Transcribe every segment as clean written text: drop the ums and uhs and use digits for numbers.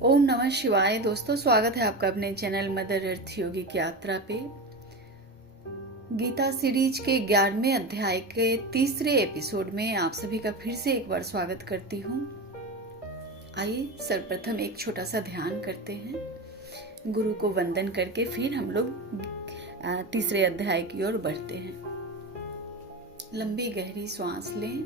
ओम नमः शिवाय। दोस्तों, स्वागत है आपका अपने चैनल मदर अर्थ योगिक यात्रा पे। गीता सीरीज के 11वें अध्याय के तीसरे एपिसोड में आप सभी का फिर से एक बार स्वागत करती हूँ। आइए सर्वप्रथम एक छोटा सा ध्यान करते हैं, गुरु को वंदन करके फिर हम लोग तीसरे अध्याय की ओर बढ़ते हैं। लंबी गहरी सांस लें।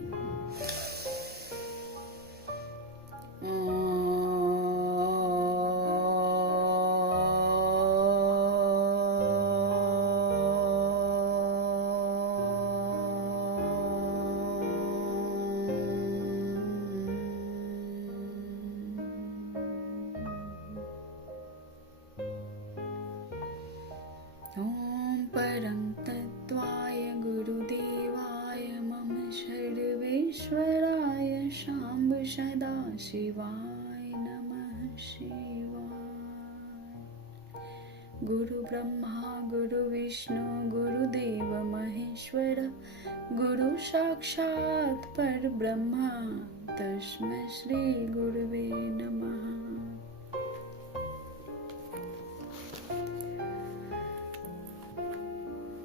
ओम परम तत्वाय गुरुदेवाय मम सर्वेश्वराय शाम्ब सदा शिवाय नमः शिवाय। गुरु ब्रह्मा गुरु विष्णु गुरुदेव महेश्वर गुरु साक्षात् परब्रह्म तस्मै श्री गुरुवे नमः।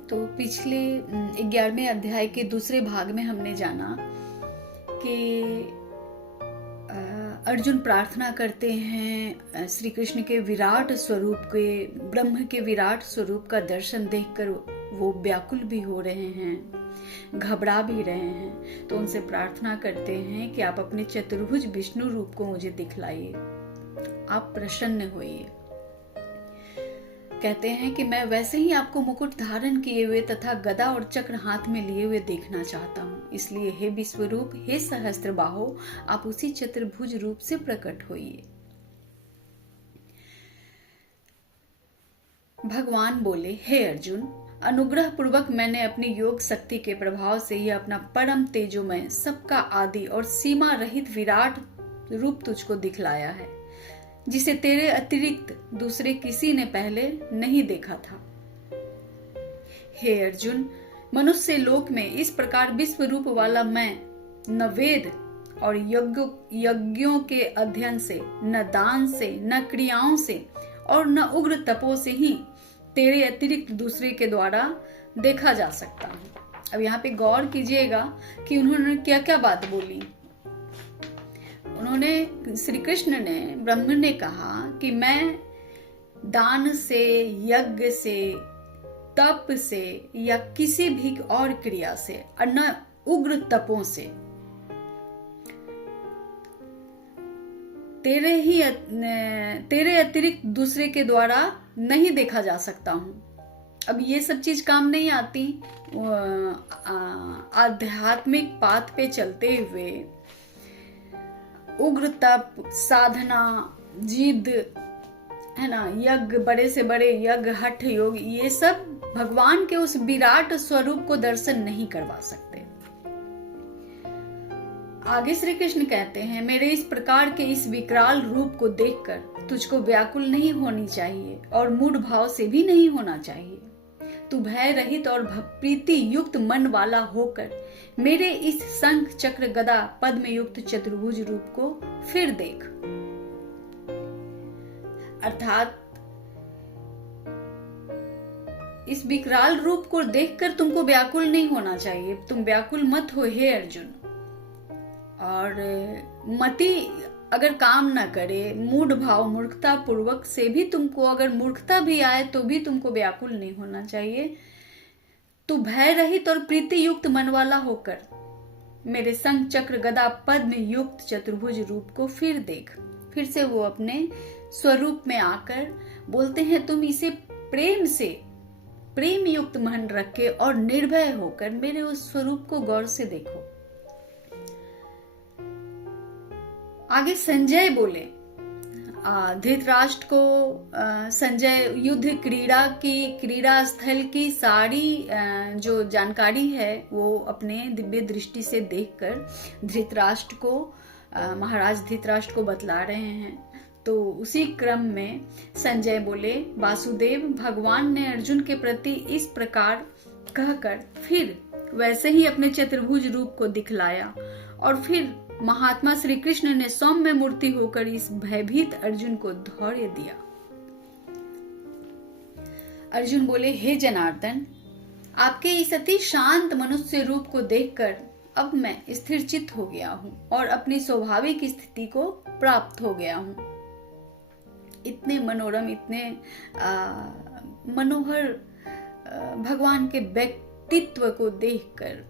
तो पिछले 11वें अध्याय के दूसरे भाग में हमने जाना कि अर्जुन प्रार्थना करते हैं श्री कृष्ण के विराट स्वरूप के, ब्रह्म के विराट स्वरूप का दर्शन देखकर वो व्याकुल भी हो रहे हैं, घबरा भी रहे हैं। तो उनसे प्रार्थना करते हैं कि आप अपने चतुर्भुज विष्णु रूप को मुझे दिखलाइए, आप प्रसन्न होइए। कहते हैं कि मैं वैसे ही आपको मुकुट धारण किए हुए तथा गदा और चक्र हाथ में लिए हुए देखना चाहता हूँ। इसलिए हे विश्वरूप, हे सहस्त्रबाहो, आप उसी चतुर्भुज रूप से प्रकट होइए। भगवान बोले, हे अर्जुन, अनुग्रह पूर्वक मैंने अपनी योग शक्ति के प्रभाव से यह अपना परम तेजोमय, सबका आदि और सीमा रहित विराट रूप तुझको दिखलाया है, जिसे तेरे अतिरिक्त दूसरे किसी ने पहले नहीं देखा था। हे अर्जुन, मनुष्य लोक में इस प्रकार विश्व रूप वाला मैं न वेद और यज्ञों के अध्ययन से, न दान से, न क्रियाओं से और न उग्र तपों से ही तेरे अतिरिक्त दूसरे के द्वारा देखा जा सकता है। अब यहाँ पे गौर कीजिएगा कि उन्होंने क्या क्या बात बोली। उन्होंने, श्री कृष्ण ने, ब्रह्म ने कहा कि मैं दान से, यज्ञ से, तप से या किसी भी और क्रिया से और न उग्र तपों से तेरे अतिरिक्त दूसरे के द्वारा नहीं देखा जा सकता हूं। अब ये सब चीज काम नहीं आती। आध्यात्मिक पाथ पे चलते हुए उग्र तप, साधना, जिद, है ना, यज्ञ, बड़े से बड़े यज्ञ, हठ योग, ये सब भगवान के उस विराट स्वरूप को दर्शन नहीं करवा सकते। आगे श्री कृष्ण कहते हैं, मेरे इस प्रकार के इस विकराल रूप को देखकर तुझको व्याकुल नहीं होनी चाहिए और मूढ़ भाव से भी नहीं होना चाहिए। तू भय रहित और प्रीति युक्त मन वाला होकर मेरे इस शंख चक्र गदा पद्म युक्त चतुर्भुज रूप को फिर देख। अर्थात इस विकराल रूप को देखकर तुमको व्याकुल नहीं होना चाहिए। तुम व्याकुल मत हो हे अर्जुन। और मति अगर काम ना करे, मूढ़ भाव, मूर्खता पूर्वक से भी तुमको अगर मूर्खता भी आए तो भी तुमको व्याकुल नहीं होना चाहिए। तू भय रहित और प्रीति युक्त मन वाला होकर मेरे शंख चक्र गदा पद्म युक्त चतुर्भुज रूप को फिर देख। फिर से वो अपने स्वरूप में आकर बोलते हैं, तुम इसे प्रेम से, प्रेम युक्त मन रख के और निर्भय होकर मेरे उस स्वरूप को गौर से देखो। आगे संजय बोले, धृतराष्ट्र को संजय युद्ध क्रीड़ा स्थल की सारी जो जानकारी है वो अपने दिव्य दृष्टि से देखकर धृतराष्ट्र को, महाराज धृतराष्ट्र को बतला रहे हैं। तो उसी क्रम में संजय बोले, वासुदेव, भगवान ने अर्जुन के प्रति इस प्रकार कहकर फिर वैसे ही अपने चतुर्भुज रूप को दिखलाया और फिर महात्मा श्री कृष्ण ने सौम्य मूर्ति होकर इस भयभीत अर्जुन को धैर्य दिया। अर्जुन बोले, हे जनार्दन, आपके इस अति शांत मनुष्य रूप को देखकर अब मैं स्थिर चित्त हो गया हूं और अपनी स्वाभाविक स्थिति को प्राप्त हो गया हूं। इतने मनोरम, इतने मनोहर भगवान के व्यक्तित्व को देखकर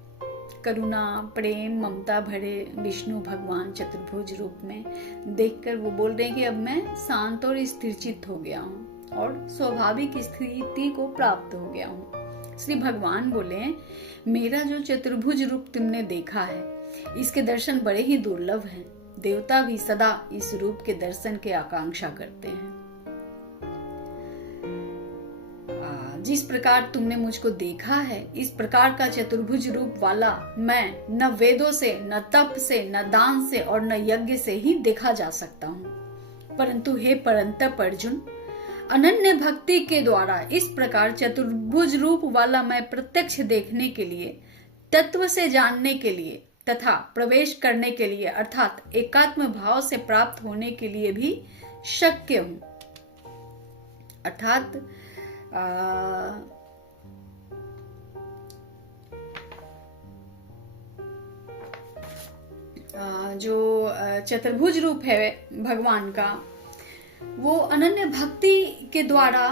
करुणा, प्रेम, ममता भरे विष्णु भगवान चतुर्भुज रूप में देखकर वो बोल रहे हैं कि अब मैं शांत और स्थिरचित्त हो गया हूँ और स्वाभाविक स्थिति को प्राप्त हो गया हूँ। श्री भगवान बोले, मेरा जो चतुर्भुज रूप तुमने देखा है, इसके दर्शन बड़े ही दुर्लभ हैं। देवता भी सदा इस रूप के दर्शन की आकांक्षा करते हैं। जिस प्रकार तुमने मुझको देखा है, इस प्रकार का चतुर्भुज रूप वाला मैं न वेदों से, न तप से, न दान से और न यज्ञ से ही देखा जा सकता हूँ। परंतु हे परंतप अर्जुन, अनन्य भक्ति के द्वारा इस प्रकार चतुर्भुज रूप वाला मैं प्रत्यक्ष देखने के लिए, तत्व से जानने के लिए तथा प्रवेश करने के लिए अर्थात एकात्म भाव से प्राप्त होने के लिए भी शक्य हूँ। अर्थात जो चतुर्भुज रूप है भगवान का, वो अनन्य भक्ति के द्वारा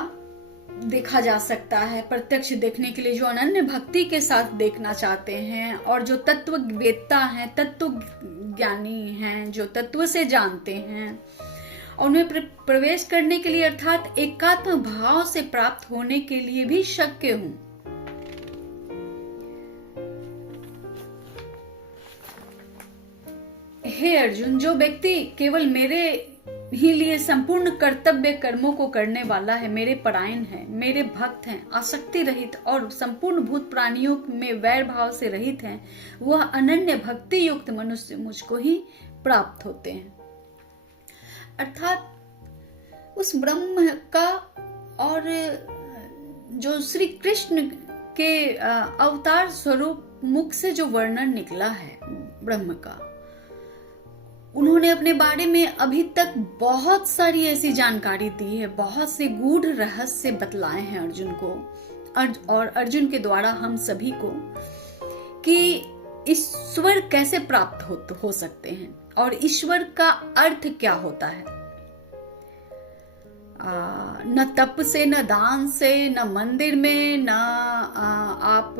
देखा जा सकता है। प्रत्यक्ष देखने के लिए जो अनन्य भक्ति के साथ देखना चाहते हैं और जो तत्व वेत्ता हैं, तत्व ज्ञानी हैं, जो तत्व से जानते हैं, और उन्हें प्रवेश करने के लिए अर्थात एकात्म भाव से प्राप्त होने के लिए भी शक्य हूं। हे अर्जुन, जो व्यक्ति केवल मेरे ही लिए संपूर्ण कर्तव्य कर्मों को करने वाला है, मेरे परायण है, मेरे भक्त हैं, आसक्ति रहित और संपूर्ण भूत प्राणियों में वैर भाव से रहित हैं, वह अनन्य भक्ति युक्त मनुष्य मुझको ही प्राप्त होते हैं। अर्थात उस ब्रह्म का और जो श्री कृष्ण के अवतार स्वरूप मुख से जो वर्णन निकला है ब्रह्म का, उन्होंने अपने बारे में अभी तक बहुत सारी ऐसी जानकारी दी है, बहुत से गूढ़ रहस्य बतलाए हैं अर्जुन को और अर्जुन के द्वारा हम सभी को, कि ईश्वर कैसे प्राप्त हो सकते हैं और ईश्वर का अर्थ क्या होता है। न तप से, न दान से, न मंदिर में, न आप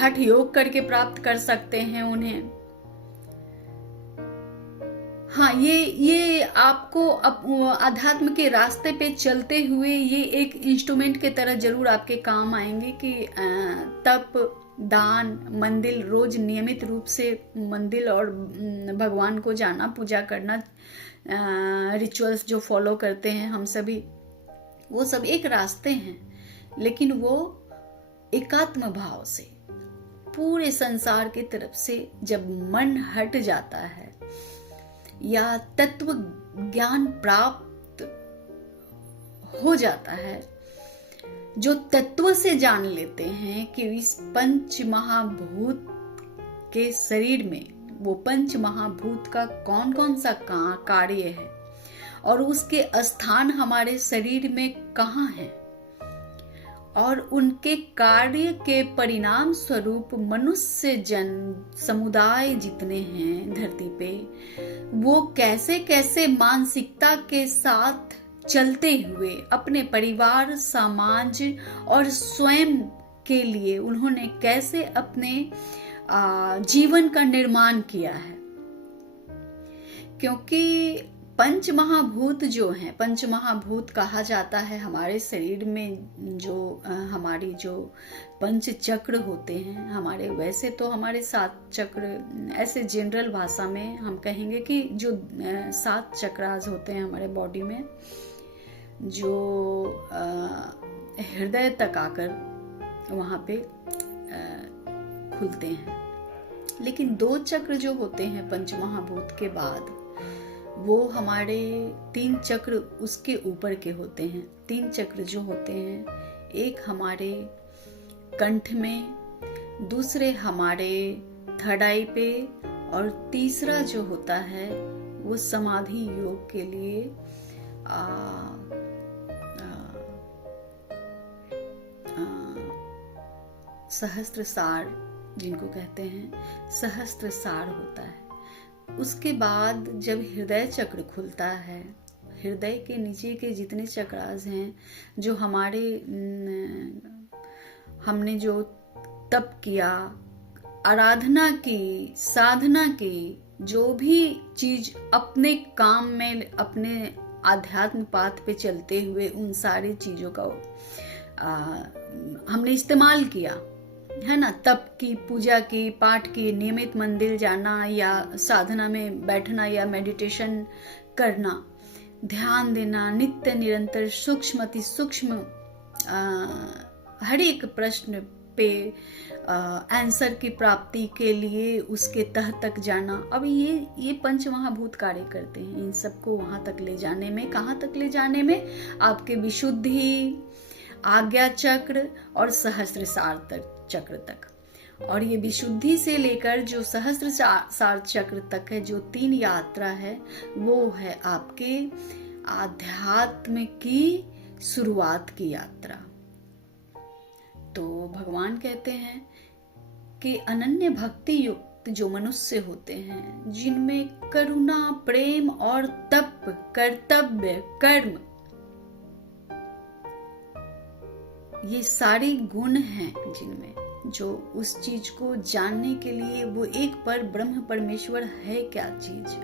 हठ योग करके प्राप्त कर सकते हैं उन्हें। हाँ, ये आपको अध्यात्म के रास्ते पे चलते हुए ये एक इंस्ट्रूमेंट के तरह जरूर आपके काम आएंगे कि तप, दान, मंदिर, रोज नियमित रूप से मंदिर और भगवान को जाना, पूजा करना, रिचुअल्स जो फॉलो करते हैं हम सभी, वो सब एक रास्ते हैं। लेकिन वो एकात्म भाव से पूरे संसार की तरफ से जब मन हट जाता है या तत्व ज्ञान प्राप्त हो जाता है, जो तत्व से जान लेते हैं कि इस पंच महाभूत के शरीर में, वो पंच महाभूत का कौन कौन सा कार्य है और उसके स्थान हमारे शरीर में कहाँ है, और उनके कार्य के परिणाम स्वरूप मनुष्य जन समुदाय जितने हैं धरती पे, वो कैसे कैसे मानसिकता के साथ चलते हुए अपने परिवार, समाज और स्वयं के लिए उन्होंने कैसे अपने जीवन का निर्माण किया है। क्योंकि पंच महाभूत जो हैं, पंच महाभूत कहा जाता है हमारे शरीर में, जो हमारी जो पंच चक्र होते हैं हमारे, वैसे तो हमारे 7 चक्र, ऐसे जनरल भाषा में हम कहेंगे कि जो 7 चक्रास होते हैं हमारे बॉडी में, जो हृदय तक आकर वहाँ पे खुलते हैं। लेकिन 2 चक्र जो होते हैं पंच महाभूत के बाद, वो हमारे 3 चक्र उसके ऊपर के होते हैं। 3 चक्र जो होते हैं, एक हमारे कंठ में, दूसरे हमारे थर्ड आई पे और तीसरा जो होता है वो समाधि योग के लिए सहस्त्रसार, जिनको कहते हैं सहस्त्रसार होता है। उसके बाद जब हृदय चक्र खुलता है, हृदय के नीचे के जितने चक्रास हैं, जो हमने जो तप किया, आराधना की, साधना की, जो भी चीज अपने काम में, अपने आध्यात्म पाथ पे चलते हुए उन सारी चीजों का हमने इस्तेमाल किया है ना, तप की, पूजा की, पाठ की, नियमित मंदिर जाना या साधना में बैठना या मेडिटेशन करना, ध्यान देना, नित्य निरंतर सूक्ष्म अति सूक्ष्म हर एक प्रश्न पे आंसर की प्राप्ति के लिए उसके तह तक जाना। अब ये पंच महाभूत कार्य करते हैं इन सबको वहां तक ले जाने में। कहाँ तक ले जाने में? आपके विशुद्धि, आज्ञा चक्र और सहस्त्रसार चक्र तक। और ये विशुद्धि से लेकर जो सहस्त्रसार चक्र तक है, जो 3 यात्रा है, वो है आपके आध्यात्म की शुरुआत की यात्रा। तो भगवान कहते हैं कि अनन्य भक्ति युक्त जो मनुष्य होते हैं, जिनमें करुणा, प्रेम और तप, कर्तव्य, कर्म, ये सारे गुण हैं, जिनमें जो उस चीज को जानने के लिए वो एक पर ब्रह्म परमेश्वर है क्या चीज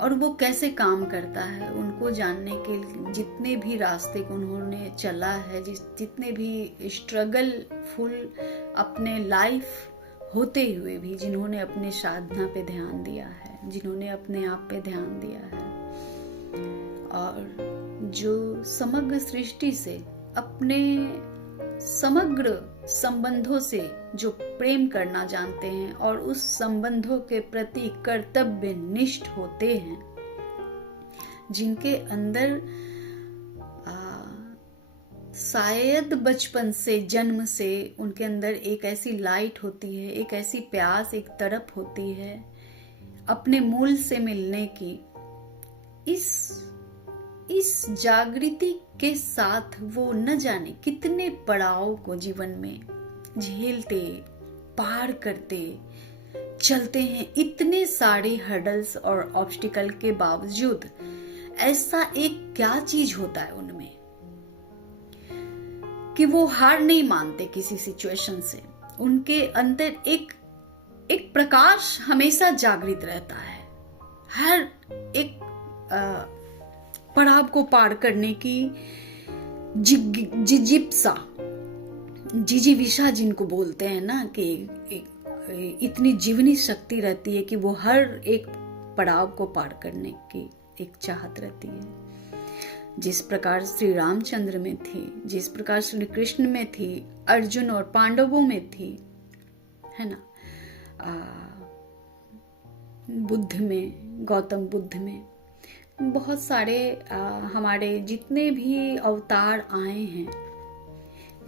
और वो कैसे काम करता है, उनको जानने के लिए जितने भी रास्ते को उन्होंने चला है, जितने भी स्ट्रगल फुल अपने लाइफ होते हुए भी जिन्होंने अपने साधना पे ध्यान दिया है, जिन्होंने अपने आप पे ध्यान दिया है, और जो समग्र सृष्टि से, अपने समग्र संबंधों से जो प्रेम करना जानते हैं और उस संबंधों के प्रति कर्तव्य निष्ठ होते हैं, जिनके अंदर शायद बचपन से, जन्म से उनके अंदर एक ऐसी लाइट होती है, एक ऐसी प्यास, एक तड़प होती है अपने मूल से मिलने की। इस जागृति के साथ वो न जाने कितने पड़ाव को जीवन में झेलते, पार करते चलते हैं। इतने सारे हर्डल्स और ऑब्स्टिकल के बावजूद ऐसा एक क्या चीज होता है उनमें कि वो हार नहीं मानते किसी सिचुएशन से। उनके अंदर एक प्रकाश हमेशा जागृत रहता है, हर एक पड़ाव को पार करने की जिजिप्सा, जिजीविषा जिनको बोलते हैं ना, कि इतनी जीवनी शक्ति रहती है कि वो हर एक पड़ाव को पार करने की एक चाहत रहती है। जिस प्रकार श्री रामचंद्र में थी, जिस प्रकार श्री कृष्ण में थी, अर्जुन और पांडवों में थी, है ना, बुद्ध में, गौतम बुद्ध में, बहुत सारे हमारे जितने भी अवतार आए हैं,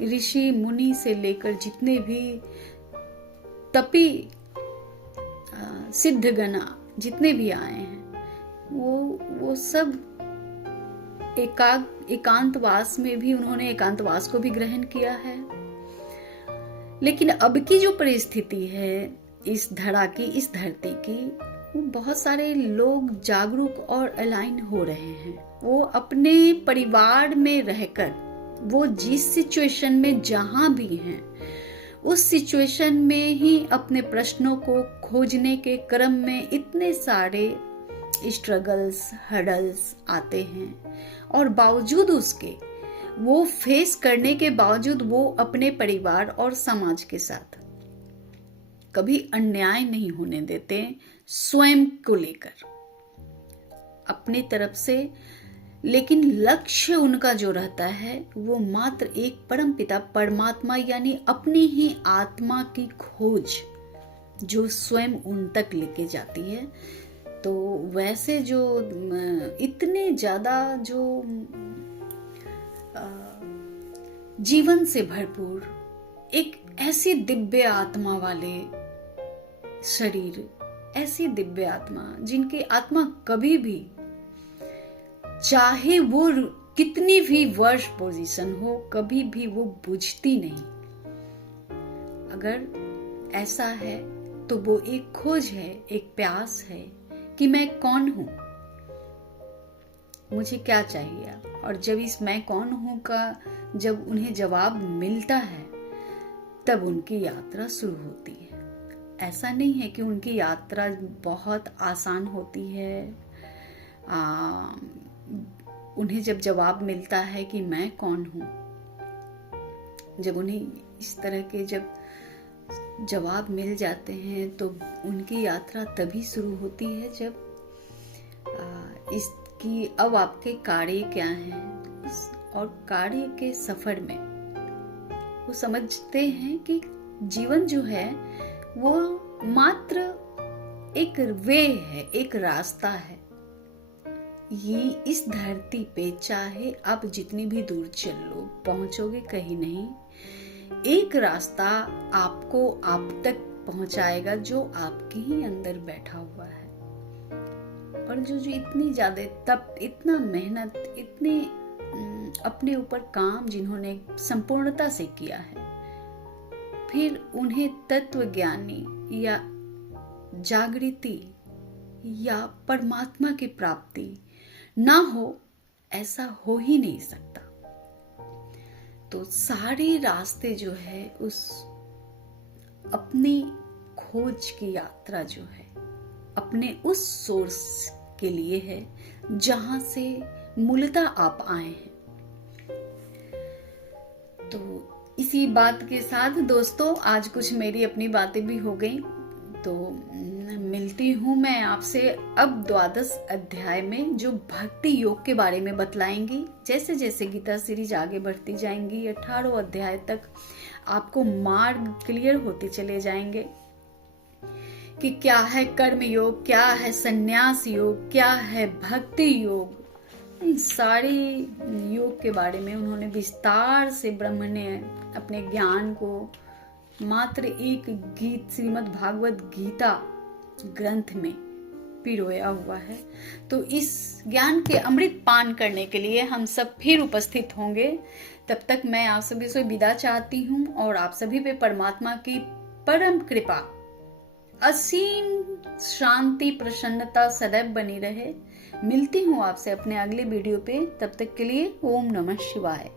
ऋषि मुनि से लेकर जितने भी तपी सिद्धगणा जितने भी आए हैं, वो सब एकांतवास में भी, उन्होंने एकांतवास को भी ग्रहण किया है। लेकिन अब की जो परिस्थिति है इस धरा की, इस धरती की, बहुत सारे लोग जागरूक और अलाइन हो रहे हैं। वो अपने परिवार में रहकर, वो जिस सिचुएशन में जहां भी हैं, उस सिचुएशन में ही अपने प्रश्नों को खोजने के क्रम में इतने सारे स्ट्रगल्स, हर्डल्स आते हैं, और बावजूद उसके, वो फेस करने के बावजूद वो अपने परिवार और समाज के साथ कभी अन्याय नहीं होने देते, स्वयं को लेकर अपनी तरफ से। लेकिन लक्ष्य उनका जो रहता है वो मात्र एक परम पिता परमात्मा, यानी अपनी ही आत्मा की खोज, जो स्वयं उन तक लेके जाती है। तो वैसे जो इतने ज्यादा जो जीवन से भरपूर एक ऐसी दिव्य आत्मा वाले शरीर, ऐसी दिव्य आत्मा जिनकी आत्मा कभी भी, चाहे वो कितनी भी वर्ष पोजीशन हो, कभी भी वो बुझती नहीं। अगर ऐसा है तो वो एक खोज है, एक प्यास है कि मैं कौन हूं, मुझे क्या चाहिए। और जब इस मैं कौन हूं का जब उन्हें जवाब मिलता है, तब उनकी यात्रा शुरू होती है। ऐसा नहीं है कि उनकी यात्रा बहुत आसान होती है। उन्हें जब जवाब मिलता है कि मैं कौन हूं, जब उन्हें इस तरह के जब जवाब मिल जाते हैं, तो उनकी यात्रा तभी शुरू होती है जब इसकी अब आपके कार्य क्या हैं, और कार्य के सफर में वो समझते हैं कि जीवन जो है वो मात्र एक वे है, एक रास्ता है। ये इस धरती पे चाहे आप जितनी भी दूर चल लो, पहुंचोगे कहीं नहीं। एक रास्ता आपको आप तक पहुंचाएगा जो आपके ही अंदर बैठा हुआ है। और जो इतनी ज्यादा तप, इतना मेहनत, इतने अपने ऊपर काम जिन्होंने संपूर्णता से किया है, फिर उन्हें तत्व ज्ञानी या जागृति या परमात्मा की प्राप्ति ना हो, ऐसा हो ही नहीं सकता। तो सारे रास्ते जो है उस अपनी खोज की यात्रा जो है, अपने उस सोर्स के लिए है जहां से मूलतः आप आए हैं। तो इसी बात के साथ दोस्तों, आज कुछ मेरी अपनी बातें भी हो गई, तो मिलती हूँ मैं आपसे अब 12 अध्याय में, जो भक्ति योग के बारे में बतलाएंगी। जैसे जैसे गीता सीरीज आगे बढ़ती जाएंगी, 18 अध्याय तक आपको मार्ग क्लियर होते चले जाएंगे कि क्या है कर्म योग, क्या है संन्यास योग, क्या है भक्ति योग। इन सारे योग के बारे में उन्होंने विस्तार से ब्रह्म ने अपने ज्ञान को मात्र एक गीत, श्रीमद् भागवत गीता ग्रंथ में पिरोया हुआ है। तो इस ज्ञान के अमृत पान करने के लिए हम सब फिर उपस्थित होंगे। तब तक मैं आप सभी से विदा चाहती हूँ, और आप सभी पे परमात्मा की परम कृपा, असीम शांति, प्रसन्नता सदैव बनी रहे। मिलती हूँ आपसे अपने अगले वीडियो पे। तब तक के लिए ओम नमः शिवाय।